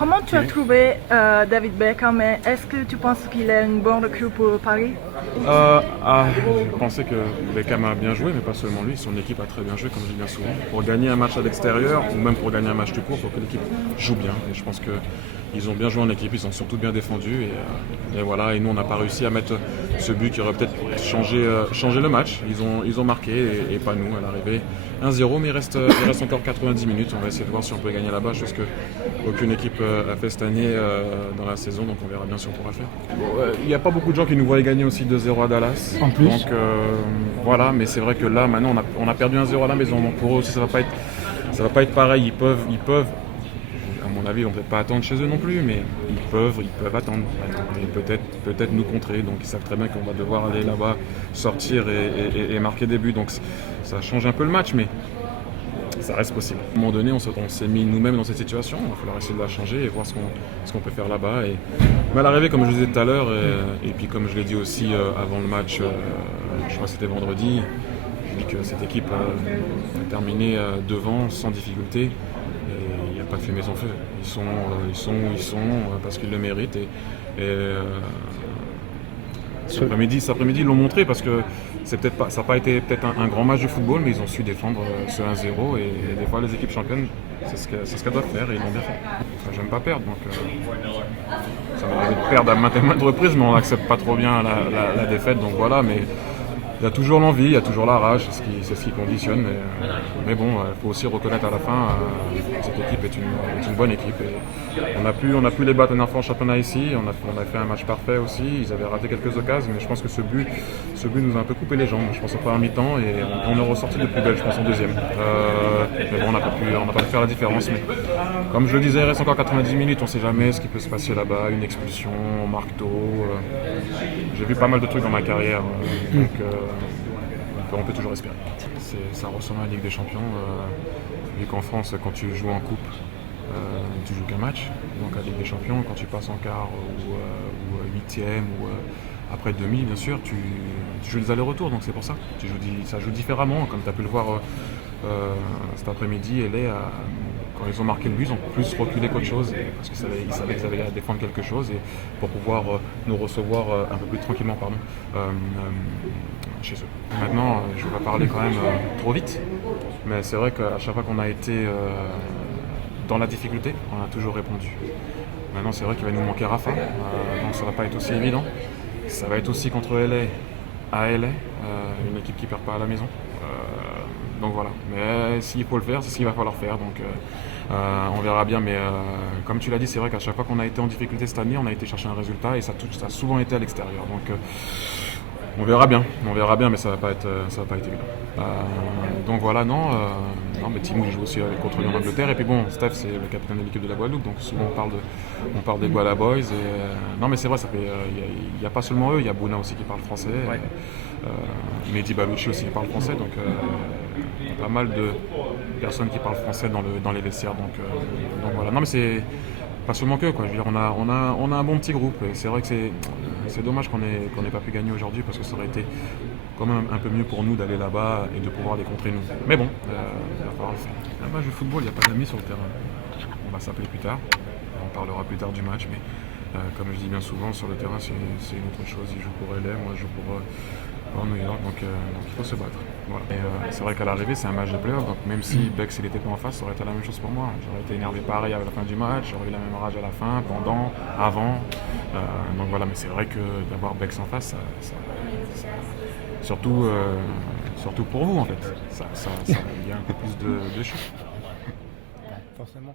Comment tu as trouvé David Beckham? Est-ce que tu penses qu'il est une bonne recrue pour Paris? Je pensais que Beckham a bien joué, mais pas seulement lui, son équipe a très bien joué, comme je dis bien souvent. Pour gagner un match à l'extérieur, ou même pour gagner un match tout court, il faut que l'équipe joue bien. Et je pense qu'ils ont bien joué en équipe, ils ont surtout bien défendu. Et voilà, et nous on n'a pas réussi à mettre ce but qui aurait peut-être changé le match. Ils ont marqué et pas nous à l'arrivée. 1-0, mais il reste encore 90 minutes. On va essayer de voir si on peut gagner là-bas, chose qu'aucune équipe a fait cette année dans la saison, donc on verra bien si on pourra le faire. Il n'y a pas beaucoup de gens qui nous voient gagner aussi 2-0 à Dallas. En plus. Donc voilà, mais c'est vrai que là maintenant on a perdu 1-0 à la maison, donc pour eux aussi ça va pas être pareil. Ils peuvent, à mon avis, ils vont peut-être pas attendre chez eux non plus, mais ils peuvent attendre et peut-être nous contrer. Donc ils savent très bien qu'on va devoir aller là-bas, sortir et marquer des buts. Donc ça change un peu le match, mais ça reste possible. À un moment donné, on s'est mis nous-mêmes dans cette situation. Il va falloir essayer de la changer et voir ce qu'on peut faire là-bas. Mais à l'arrivée, comme je le disais tout à l'heure, et puis comme je l'ai dit aussi avant le match, je crois que c'était vendredi, je dis que cette équipe a terminé devant sans difficulté. Et il n'y a pas de fumée sans feu. Ils sont où ils sont parce qu'ils le méritent. Cet après-midi, ils l'ont montré parce que ça n'a pas été peut-être un grand match de football, mais ils ont su défendre ce 1-0 et des fois les équipes championnes, c'est ce qu'elles doivent faire et ils l'ont bien fait. Enfin, j'aime pas perdre, donc ça m'arrive de perdre à maintes reprises, mais on n'accepte pas trop bien la défaite, donc voilà. Mais il y a toujours l'envie, il y a toujours la rage, c'est ce qui conditionne. Mais bon, il faut aussi reconnaître à la fin que cette équipe est une bonne équipe. Et on a pu les battre une fois en championnat ici, on a fait un match parfait aussi, ils avaient raté quelques occasions, mais je pense que ce but nous a un peu coupé les jambes, je pense en première mi-temps, et on est ressorti de plus belle, je pense, en deuxième. Mais bon, on n'a pas pu faire la différence. Mais comme je le disais, il reste encore 90 minutes, on ne sait jamais ce qui peut se passer là-bas, une expulsion, marteau. J'ai vu pas mal de trucs dans ma carrière, donc on peut toujours espérer. Ça ressemble à la Ligue des Champions, vu qu'en France, quand tu joues en coupe, tu joues qu'un match. Donc à la Ligue des Champions, quand tu passes en quart ou huitième ou après demi, bien sûr, tu joues les allers-retours. Donc c'est pour ça. Ça joue différemment, comme tu as pu le voir cet après-midi. Quand ils ont marqué le but, ils ont plus reculé qu'autre chose, parce qu'ils savaient qu'ils avaient à défendre quelque chose et pour pouvoir nous recevoir un peu plus tranquillement chez eux. Maintenant, je ne vais pas parler quand même trop vite, mais c'est vrai qu'à chaque fois qu'on a été dans la difficulté, on a toujours répondu. Maintenant, c'est vrai qu'il va nous manquer Rafa, donc ça ne va pas être aussi évident. Ça va être aussi contre LA à LA, une équipe qui ne perd pas à la maison. Donc voilà, mais s'il faut le faire, c'est ce qu'il va falloir faire. Donc on verra bien, mais comme tu l'as dit, c'est vrai qu'à chaque fois qu'on a été en difficulté cette année, on a été chercher un résultat et ça a souvent été à l'extérieur. Donc on verra bien, mais ça va pas être évident. Donc voilà, mais Timou il joue aussi contre lui en Angleterre et puis bon, Steph c'est le capitaine de l'équipe de la Guadeloupe, donc souvent on parle des Guala Boys et non mais c'est vrai, il y a pas seulement eux, il y a Bouna aussi qui parle français, ouais. Mehdi Balouchi aussi qui parle français, donc il y a pas mal de personnes qui parlent français dans les vestiaires, donc voilà. Non mais c'est pas seulement que quoi. Je veux dire, on a un bon petit groupe et c'est vrai que c'est dommage qu'on n'ait pas pu gagner aujourd'hui parce que ça aurait été quand même un peu mieux pour nous d'aller là-bas et de pouvoir les contrer nous. Mais bon, il va falloir le faire. Un match de football, il n'y a pas d'amis sur le terrain. On va s'appeler plus tard, on parlera plus tard du match, mais comme je dis bien souvent, sur le terrain c'est une autre chose. Ils jouent pour LA, moi je joue pour New York, donc il faut se battre. Voilà. Et c'est vrai qu'à l'arrivée c'est un match de play-off, donc même si Bex n'était pas en face, ça aurait été la même chose pour moi. J'aurais été énervé pareil à la fin du match, j'aurais eu la même rage à la fin, pendant, avant. Donc voilà, mais c'est vrai que d'avoir Bex en face, surtout pour vous en fait, il y a un peu plus de choses. Forcément.